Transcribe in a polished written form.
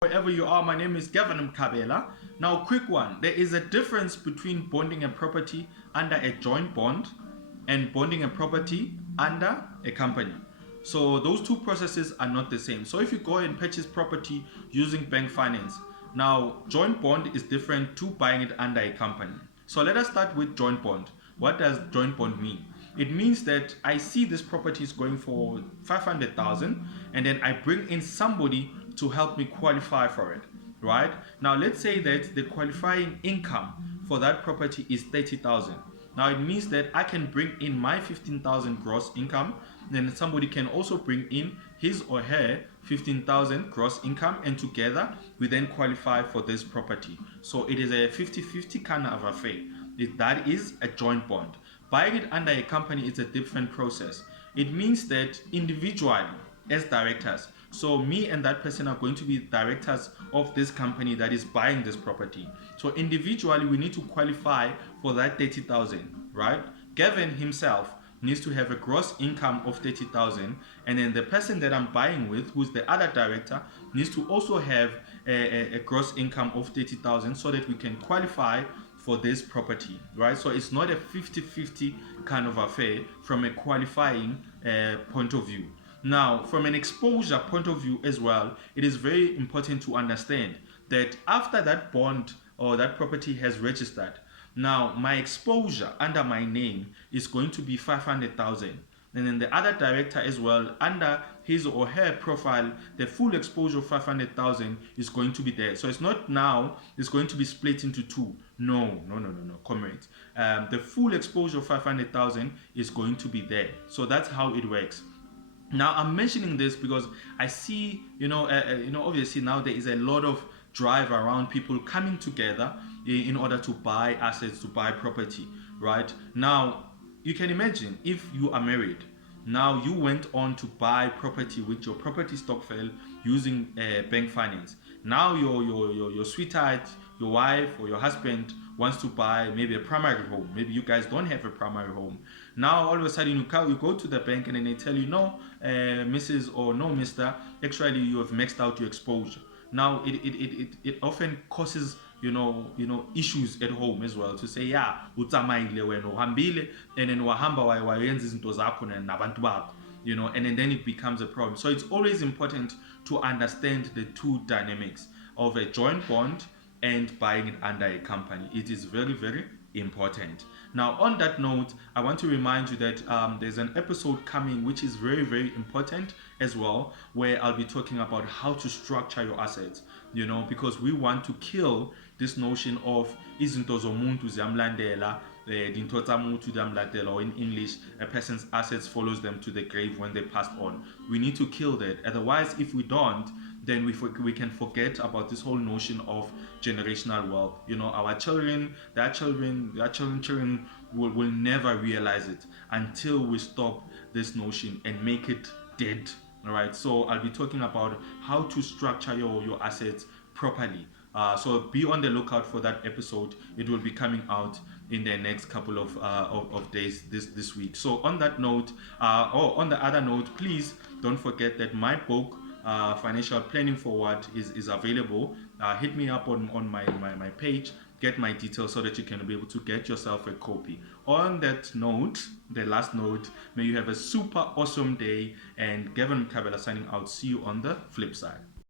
Wherever you are, my name is Gavin. Now, quick one. There is a difference between bonding a property under a joint bond and bonding a property under a company. So those two processes are not the same. So if you go and purchase property using bank finance, now joint bond is different to buying it under a company. So let us start with joint bond. What does joint bond mean? It means that I see this property is going for 500,000 and then I bring in somebody to help me qualify for it, right? Now let's say that the qualifying income for that property is 30,000. Now it means that I can bring in my 15,000 gross income, then somebody can also bring in his or her 15,000 gross income, and together we then qualify for this property. So it is a 50-50 kind of affair. That is a joint bond. Buying it under a company is a different process. It means that individually, as directors, so me and that person are going to be directors of this company that is buying this property. So individually, we need to qualify for that 30,000, right? Gavin himself needs to have a gross income of 30,000, and then the person that I'm buying with, who's the other director, needs to also have a gross income of 30,000 so that we can qualify for this property, right? So it's not a 50-50 kind of affair from a qualifying point of view. Now, from an exposure point of view as well, it is very important to understand that after that bond or that property has registered, now my exposure under my name is going to be 500,000. And then the other director as well, under his or her profile, the full exposure of 500,000 is going to be there. So it's not now, it's going to be split into two. No, comrades. The full exposure of 500,000 is going to be there. So that's how it works. Now I'm mentioning this because I see, obviously now there is a lot of drive around people coming together in order to buy assets, to buy property, right? Now you can imagine if you are married, now you went on to buy property with your property stock file using bank finance. Now your sweetheart, your wife or your husband wants to buy maybe a primary home. Maybe you guys don't have a primary home. Now all of a sudden you go to the bank and then they tell you, no, Mrs. or no, Mr. Actually you have maxed out your exposure. Now it often causes issues at home as well, to say yeah utsamaile wena uhambile and then wahamba wayenza izinto zakho nabantu bakho, and then it becomes a problem. So it's always important to understand the two dynamics of a joint bond and buying it under a company. It is very, very important. Now on that note, I want to remind you that there's an episode coming which is very, very important as well, where I'll be talking about how to structure your assets, because we want to kill this notion of izinto zomuntu ziyamlandela, dinto tsa motho ziyamlandela, or in English, a person's assets follows them to the grave when they passed on. We need to kill that. Otherwise, if we don't, then we can forget about this whole notion of generational wealth. Our children, their children will never realize it until we stop this notion and make it dead. All right. So I'll be talking about how to structure your assets properly. So be on the lookout for that episode. It will be coming out in the next couple of days this week. So on that note, on the other note, please don't forget that my book, Financial Planning Forward, is available. Hit me up on my page, get my details so that you can be able to get yourself a copy. On that note, the last note, may you have a super awesome day, and Gavin Mkabela signing out. See you on the flip side.